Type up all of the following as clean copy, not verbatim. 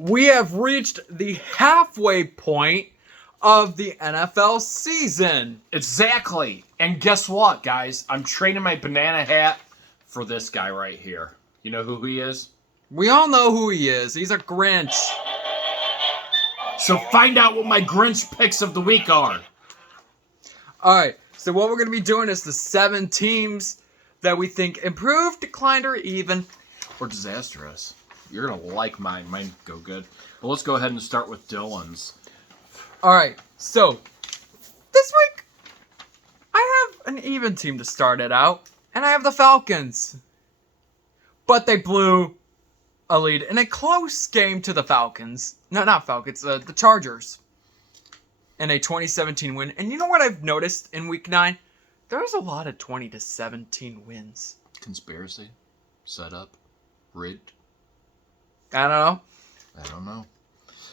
we have reached the halfway point of the NFL season. Exactly. And guess what, guys? I'm trading my banana hat for this guy right here. You know who he is? We all know who he is. He's a Grinch. So find out what my Grinch picks of the week are. Alright, so what we're going to be doing is the 7 teams that we think improved, declined, or even. Or disastrous. You're going to like mine. Mine go good. But let's go ahead and start with Dylan's. Alright, so this week I have an even team to start it out, and I have the Falcons. But they blew a lead in a close game to the Falcons. No, not Falcons, the Chargers. In a 2017 win. And you know what I've noticed in week 9? There's a lot of 20-17 wins. Conspiracy? Setup? Rigged? I don't know.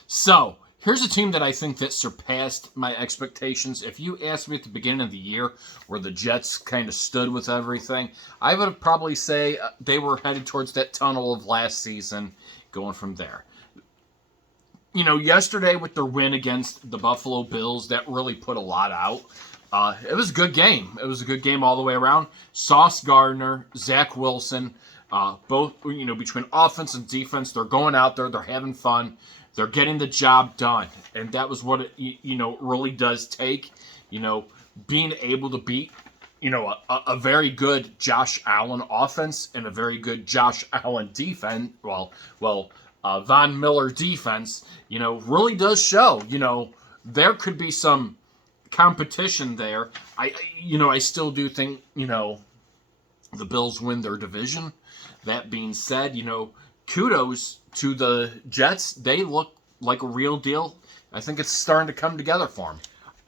So, here's a team that I think that surpassed my expectations. If you asked me at the beginning of the year where the Jets kind of stood with everything, I would probably say they were headed towards that tunnel of last season, going from there. You know, yesterday with their win against the Buffalo Bills, that really put a lot out. It was a good game. It was a good game all the way around. Sauce Gardner, Zach Wilson, both, you know, between offense and defense, they're going out there, they're having fun. They're getting the job done, and that was what it, you know, really does take. You know, being able to beat, you know, a very good Josh Allen offense and a very good Josh Allen defense. Von Miller defense, you know, really does show. You know, there could be some competition there. I still do think, you know, the Bills win their division. That being said, you know, kudos to the Jets. They look like a real deal. I think it's starting to come together for them.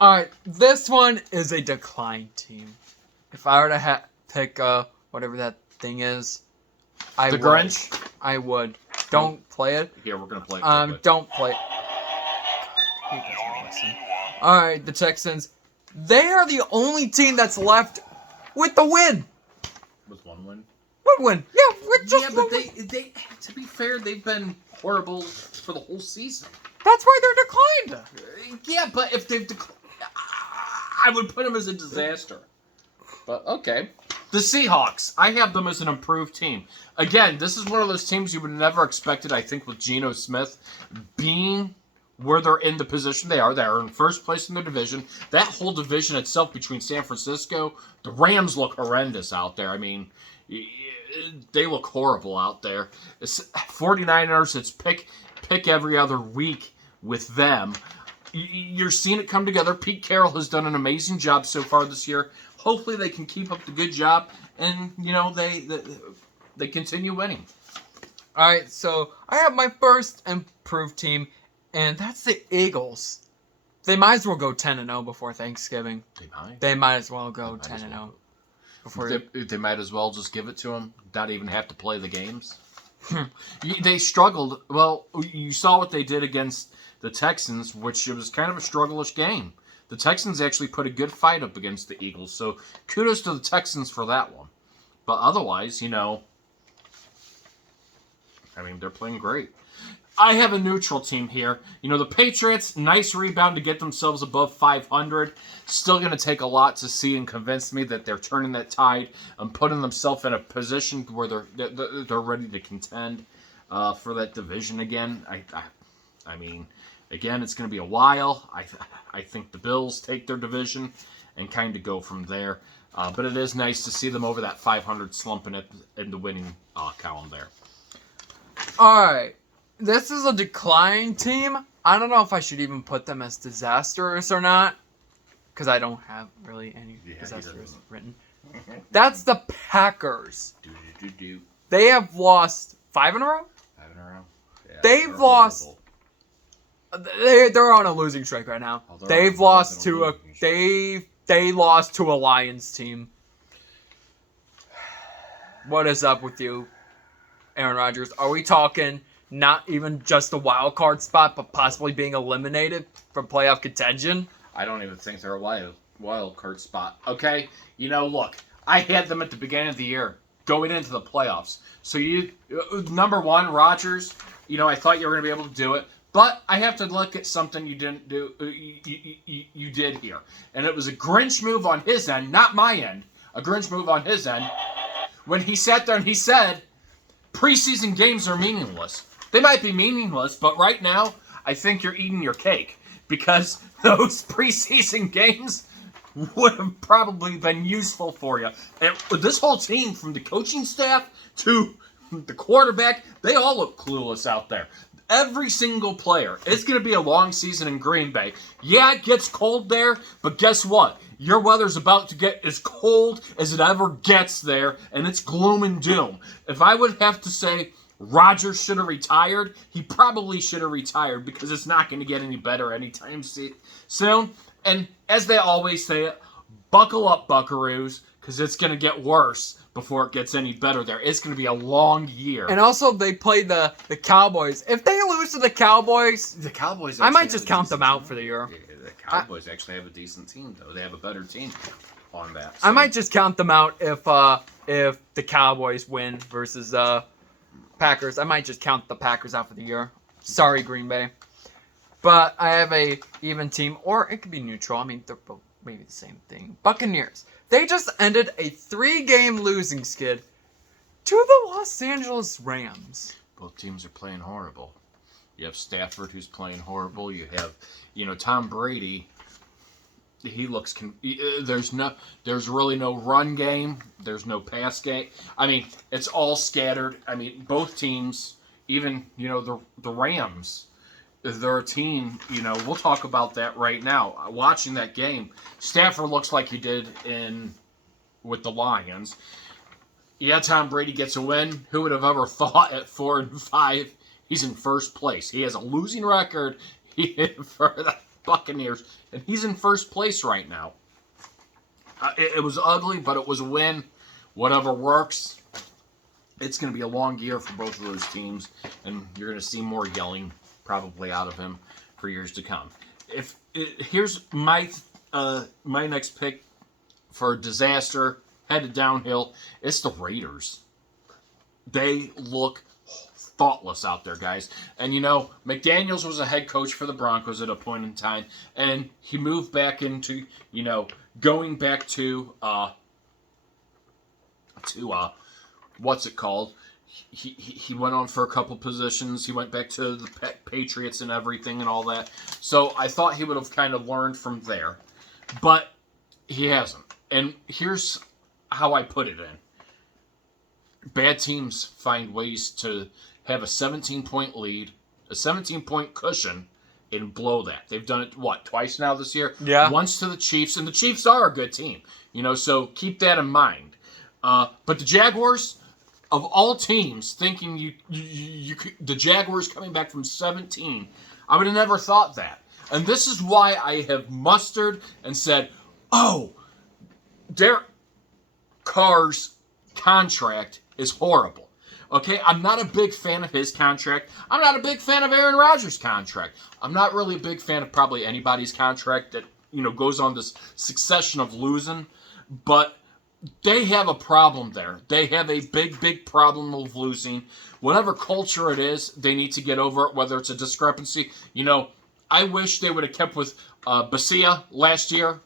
All right, this one is a decline team. If I were to pick whatever that thing is, I would. Grinch? I would. Don't play it. Yeah, we're going to play it. Don't play it. He doesn't listen. All right, the Texans. They are the only team that's left with the win. With one win? One win. Yeah, we're just but they, to be fair, they've been horrible for the whole season. That's why they're declined. Yeah, but if they've declined, I would put them as a disaster. But okay. The Seahawks. I have them as an improved team. Again, this is one of those teams you would never expected, I think, with Geno Smith being where they're in the position they are. They're in first place in their division. That whole division itself between San Francisco, the Rams look horrendous out there. I mean, they look horrible out there. 49ers, it's pick every other week with them. You're seeing it come together. Pete Carroll has done an amazing job so far this year. Hopefully they can keep up the good job, and, you know, they continue winning. All right, so I have my first improved team, and that's the Eagles. They might as well go 10-0 before Thanksgiving. They might as well go 10-0. They might as well just give it to them, not even have to play the games. They struggled. Well, you saw what they did against the Texans, which it was kind of a struggle-ish game. The Texans actually put a good fight up against the Eagles, so kudos to the Texans for that one. But otherwise, you know, I mean, they're playing great. I have a neutral team here. You know, the Patriots, nice rebound to get themselves above 500. Still going to take a lot to see and convince me that they're turning that tide and putting themselves in a position where they're ready to contend for that division again. I mean, again, it's going to be a while. I think the Bills take their division and kind of go from there. But it is nice to see them over that 500 slumping in the winning column there. All right. This is a decline team. I don't know if I should even put them as disastrous or not, because I don't have really any disastrous written. That's the Packers. They have lost 5 in a row? 5 in a row. Yeah, they've lost. They're on a losing streak right now. They lost to a Lions team. What is up with you, Aaron Rodgers? Are we talking not even just a wild card spot, but possibly being eliminated from playoff contention? I don't even think they're a wild card spot. Okay, you know, look, I had them at the beginning of the year. going into the playoffs. So number one, Rodgers, I thought you were going to be able to do it. But I have to look at something you didn't do. You did here. And it was a Grinch move on his end, not my end. A Grinch move on his end. When he sat there and he said, preseason games are meaningless. They might be meaningless, but right now, I think you're eating your cake. Because those preseason games would have probably been useful for you. And this whole team, from the coaching staff to the quarterback, they all look clueless out there. Every single player. It's going to be a long season in Green Bay. Yeah, it gets cold there, but guess what? Your weather's about to get as cold as it ever gets there, and it's gloom and doom. If I would have to say Rodgers should have retired, he probably should have retired because it's not going to get any better anytime soon. And as they always say, buckle up, buckaroos, because it's going to get worse before it gets any better there. It's going to be a long year. And also, they play the Cowboys. If they lose to the Cowboys, I might just count them out for the year. Yeah, the Cowboys actually have a decent team, though. They have a better team on that. So. I might just count them out if the Cowboys win versus Packers. I might just count the Packers out for the year. Sorry, Green Bay. But I have a even team, or it could be neutral. I mean, they're both maybe the same thing. Buccaneers. They just ended a 3-game losing skid to the Los Angeles Rams. Both teams are playing horrible. You have Stafford, who's playing horrible. You have, Tom Brady. He looks. There's really no run game. There's no pass game. I mean, it's all scattered. I mean, both teams, even the Rams. They're a team, we'll talk about that right now. Watching that game, Stafford looks like he did with the Lions. Yeah, Tom Brady gets a win. Who would have ever thought at 4-5 he's in first place? He has a losing record for the Buccaneers, and he's in first place right now. It was ugly, but it was a win. Whatever works. It's going to be a long year for both of those teams, and you're going to see more yelling probably out of him for years to come. Here's my next pick for disaster, headed downhill. It's the Raiders. They look thoughtless out there, guys. And McDaniels was a head coach for the Broncos at a point in time, and he moved back into going back to what's it called? He went on for a couple positions. He went back to the Patriots and everything and all that. So I thought he would have kind of learned from there. But he hasn't. And here's how I put it in. Bad teams find ways to have a 17-point lead, a 17-point cushion, and blow that. They've done it, twice now this year? Yeah. Once to the Chiefs, and the Chiefs are a good team. So keep that in mind. But the Jaguars... Of all teams, thinking the Jaguars coming back from 17, I would have never thought that. And this is why I have mustered and said, Derek Carr's contract is horrible. Okay, I'm not a big fan of his contract. I'm not a big fan of Aaron Rodgers' contract. I'm not really a big fan of probably anybody's contract that, goes on this succession of losing. But they have a problem there. They have a big, big problem of losing. Whatever culture it is, they need to get over it, whether it's a discrepancy. I wish they would have kept with Basia last year.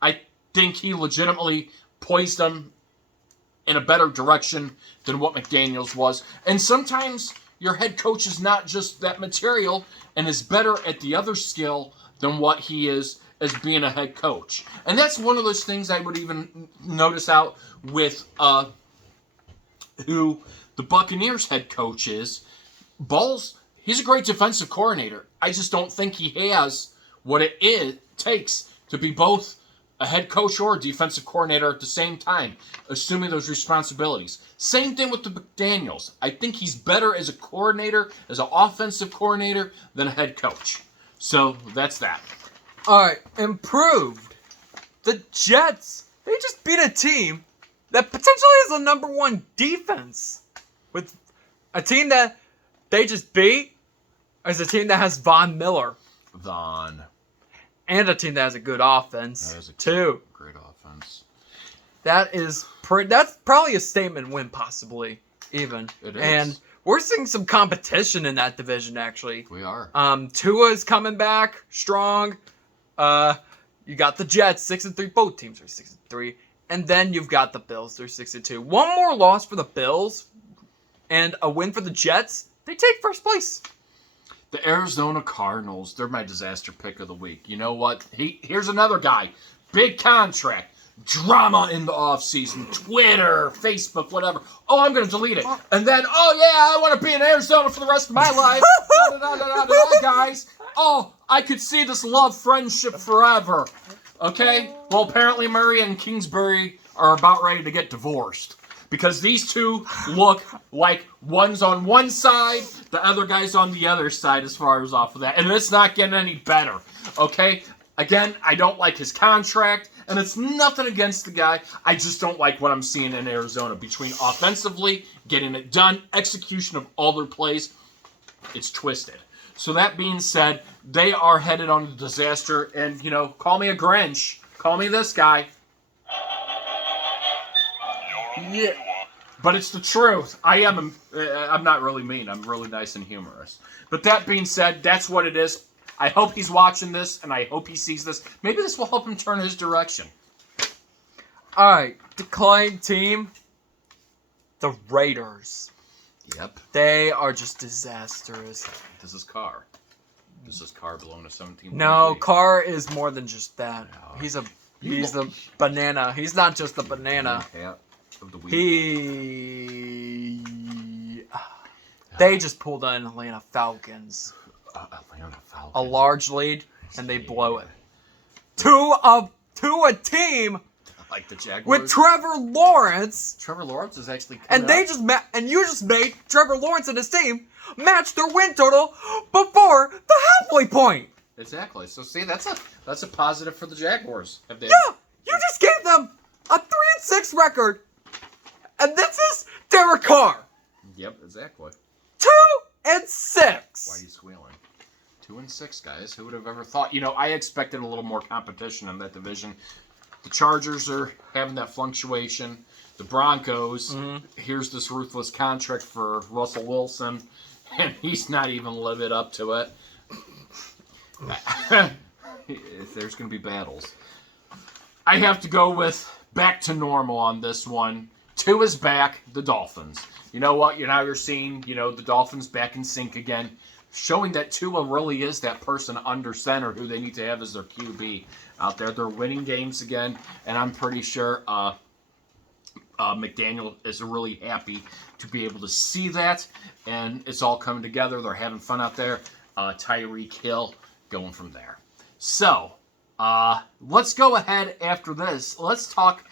I think he legitimately poised them in a better direction than what McDaniels was. And sometimes your head coach is not just that material and is better at the other skill than what he is as being a head coach. And that's one of those things I would even notice out with who the Buccaneers head coach is. Ball's, he's a great defensive coordinator. I just don't think he has what it takes to be both a head coach or a defensive coordinator at the same time, assuming those responsibilities. Same thing with the McDaniels. I think he's better as a coordinator, as an offensive coordinator, than a head coach. So that's that. All right, improved. The Jets, they just beat a team that potentially has a number 1 defense. With a team that they just beat is a team that has Von Miller. And a team that has a good offense, that is too. Great offense. That is That's probably a statement win, possibly even. It is. And we're seeing some competition in that division. Actually, We are. Tua's coming back strong. You got the Jets 6-3. Both teams are 6-3, and then you've got the Bills. They're 6-2. One more loss for the Bills, and a win for the Jets. They take first place. The Arizona Cardinals, they're my disaster pick of the week. You know what? Here's another guy. Big contract. Drama in the offseason. Twitter, Facebook, whatever. Oh, I'm going to delete it. And then, oh, yeah, I want to be in Arizona for the rest of my life. Guys. Oh, I could see this love friendship forever. Okay? Well, apparently Murray and Kingsbury are about ready to get divorced. Because these two look like one's on one side, the other guy's on the other side as far as off of that. And it's not getting any better, okay? Again, I don't like his contract, and it's nothing against the guy. I just don't like what I'm seeing in Arizona. Between offensively, getting it done, execution of all their plays, it's twisted. So that being said, they are headed on to disaster. And, you know, call me a Grinch. Call me this guy. Yeah. But it's the truth. I'm not really mean. I'm really nice and humorous. But that being said, that's what it is. I hope he's watching this, and I hope he sees this. Maybe this will help him turn his direction. All right, decline team, the Raiders. Yep. They are just disastrous. This is Carr. This is Carr belong to 17. No, Carr is more than just that. No. He's a banana. He's not just a banana. Of the week. They just pulled in Atlanta Falcons. Atlanta Falcons. A large lead, and they blow it. To a team Like the Jaguars. with Trevor Lawrence. Trevor Lawrence is actually And they just you just made Trevor Lawrence and his team match their win total before the halfway point. Exactly. So see, that's a positive for the Jaguars. Yeah, you just gave them a 3-6 record, and this is Derek Carr. Yep, exactly. 2-6. Why are you squealing? 2-6, guys. Who would have ever thought? You know, I expected a little more competition in that division. The Chargers are having that fluctuation. The Broncos, here's this ruthless contract for Russell Wilson, and he's not even living up to it. There's going to be battles. I have to go with back to normal on this one. Two is back, the Dolphins. You know what? You're seeing, the Dolphins back in sync again, showing that Tua really is that person under center who they need to have as their QB out there. They're winning games again, and I'm pretty sure McDaniel is really happy to be able to see that, and it's all coming together. They're having fun out there. Tyreek Hill going from there. So, let's go ahead after this. Let's talk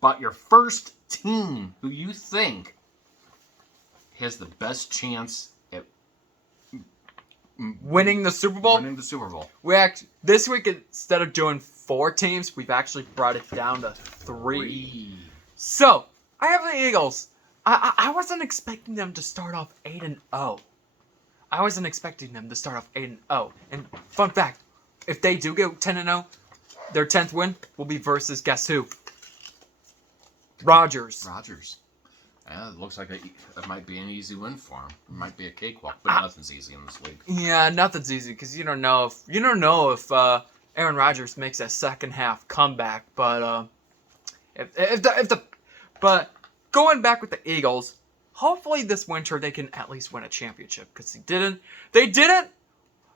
about your first team who you think has the best chance at Winning the Super Bowl. winning the Super Bowl. This week, instead of doing 4 teams, we've actually brought it down to 3. So I have the Eagles. I wasn't expecting them to start off 8-0. I wasn't expecting them to start off 8-0. And fun fact, if they do get 10-0, their 10th win will be versus guess who? Rodgers. Yeah, it looks like it might be an easy win for him. It might be a cakewalk, but nothing's easy in this league. Yeah, nothing's easy because you don't know if Aaron Rodgers makes a second half comeback. But but going back with the Eagles, hopefully this winter they can at least win a championship because they didn't.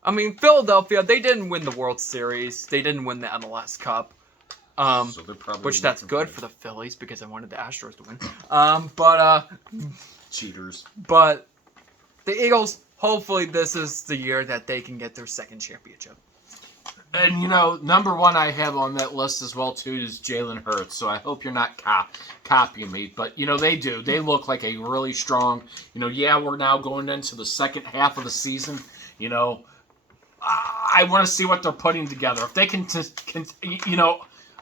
I mean, Philadelphia, they didn't win the World Series. They didn't win the MLS Cup. So they're probably Which that's good for the Phillies because I wanted the Astros to win. But cheaters. But the Eagles, hopefully this is the year that they can get their second championship. And, number one I have on that list as well, too, is Jalen Hurts. So I hope you're not copying me. But, they do. They look like a really strong, we're now going into the second half of the season. I want to see what they're putting together. If they can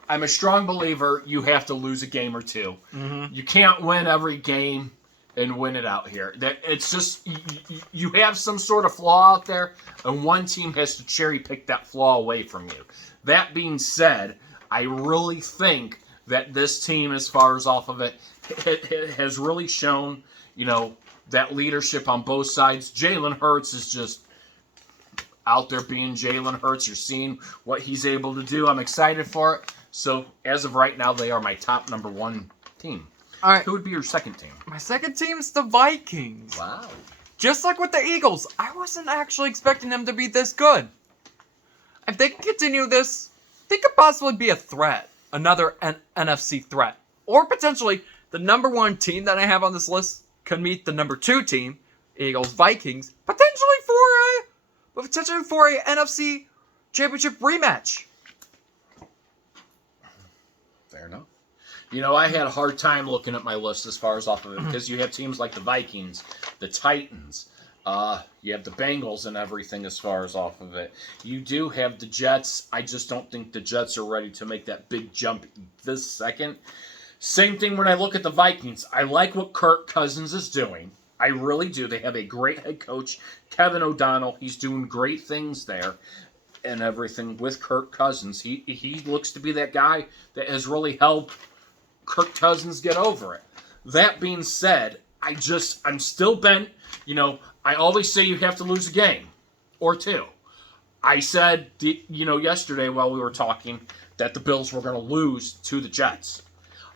I'm a strong believer you have to lose a game or two. Mm-hmm. You can't win every game and win it out here. That it's just you have some sort of flaw out there, and one team has to cherry pick that flaw away from you. That being said, I really think that this team, as far as off of it, has really shown, that leadership on both sides. Jalen Hurts is just out there being Jalen Hurts. You're seeing what he's able to do. I'm excited for it. So, as of right now, they are my top number one team. All right. Who would be your second team? My second team is the Vikings. Wow. Just like with the Eagles, I wasn't actually expecting them to be this good. If they can continue this, they could possibly be a threat. Another NFC threat. Or potentially, the number one team that I have on this list could meet the number two team, Eagles, Vikings, potentially for a NFC championship rematch. Fair enough. I had a hard time looking at my list as far as off of it because you have teams like the Vikings, the Titans, you have the Bengals and everything as far as off of it. You do have the Jets. I just don't think the Jets are ready to make that big jump this second. Same thing when I look at the Vikings. I like what Kirk Cousins is doing. I really do. They have a great head coach, Kevin O'Donnell. He's doing great things there and everything with Kirk Cousins. He looks to be that guy that has really helped Kirk Cousins get over it. That being said, I'm still bent. I always say you have to lose a game or two. I said, yesterday while we were talking that the Bills were going to lose to the Jets.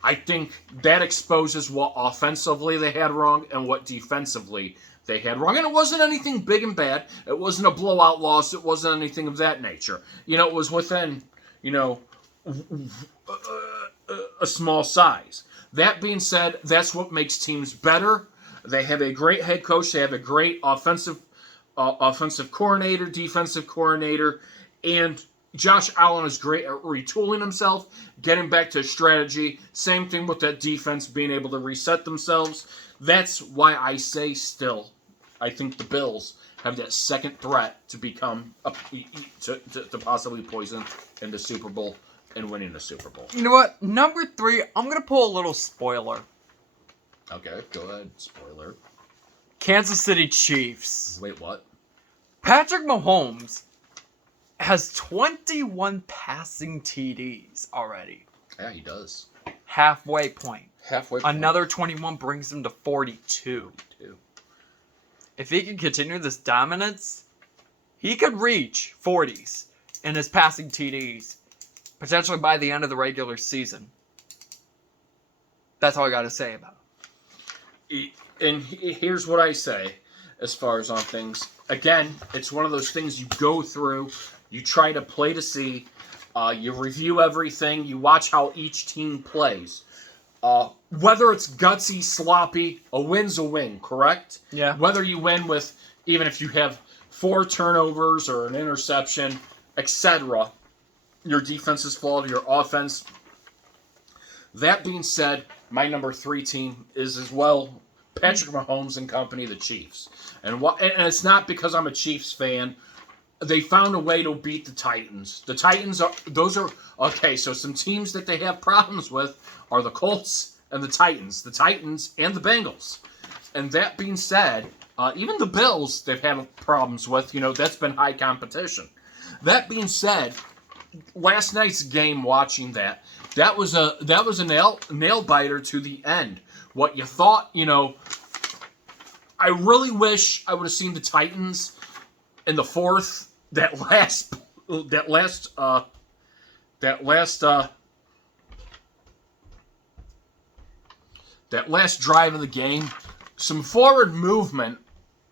I think that exposes what offensively they had wrong and what defensively they had wrong. And it wasn't anything big and bad. It wasn't a blowout loss. It wasn't anything of that nature. It was within, a small size. That being said, that's what makes teams better. They have a great head coach. They have a great offensive coordinator, defensive coordinator, and Josh Allen is great at retooling himself, getting back to strategy. Same thing with that defense being able to reset themselves. That's why I say still, I think the Bills have that second threat to become to possibly poison in the Super Bowl and winning the Super Bowl. You know what? Number 3, I'm going to pull a little spoiler. Okay, go ahead. Spoiler. Kansas City Chiefs. Wait, what? Patrick Mahomes has 21 passing TDs already. Yeah, he does. Halfway point. Halfway point. Another 21 brings him to 42. If he can continue this dominance, he could reach 40s in his passing TDs, potentially by the end of the regular season. That's all I got to say about it. And here's what I say as far as on things. Again, it's one of those things you go through, you try to play to see, you review everything, you watch how each team plays. Whether it's gutsy, sloppy, a win's a win, correct? Yeah. Whether you win with, even if you have 4 turnovers or an interception, etc., your defense is flawed, your offense. That being said, my number 3 team is as well Patrick Mahomes and company, the Chiefs. And it's not because I'm a Chiefs fan. They found a way to beat the Titans. The Titans okay, so some teams that they have problems with are the Colts and the Titans and the Bengals. And that being said, even the Bills they've had problems with, that's been high competition. That being said, last night's game, watching that was a nail biter to the end. What you thought, I really wish I would have seen the Titans in the fourth, that last drive of the game, some forward movement,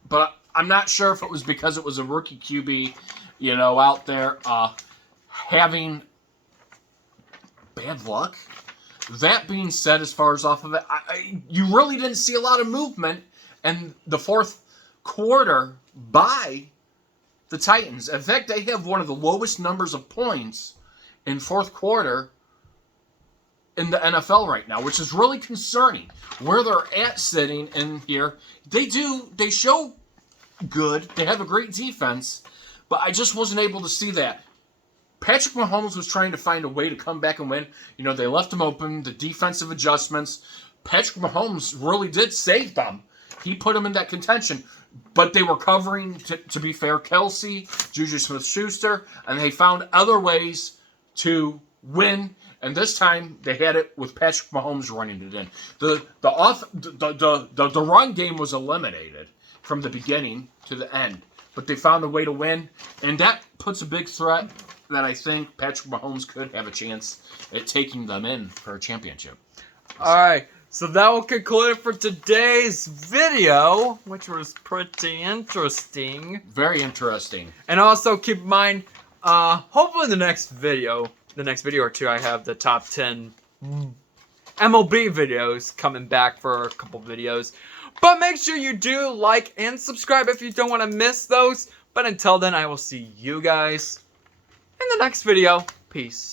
but I'm not sure if it was because it was a rookie QB, out there having bad luck. That being said, as far as off of it, you really didn't see a lot of movement in the fourth quarter by the Titans. In fact, they have one of the lowest numbers of points in fourth quarter in the NFL right now, which is really concerning. Where they're at sitting in here, they show good. They have a great defense, but I just wasn't able to see that. Patrick Mahomes was trying to find a way to come back and win. They left him open, the defensive adjustments. Patrick Mahomes really did save them. He put them in that contention. But they were covering, to be fair, Kelsey, Juju Smith-Schuster, and they found other ways to win And this time they had it with Patrick Mahomes running it in. The run game was eliminated from the beginning to the end, but they found a way to win, and that puts a big threat that I think Patrick Mahomes could have a chance at taking them in for a championship. Alright, so that will conclude it for today's video, which was pretty interesting. Very interesting. And also keep in mind, hopefully the next video or two, I have the top 10 MLB videos coming back for a couple videos. But make sure you do like and subscribe if you don't want to miss those. But until then, I will see you guys in the next video. Peace.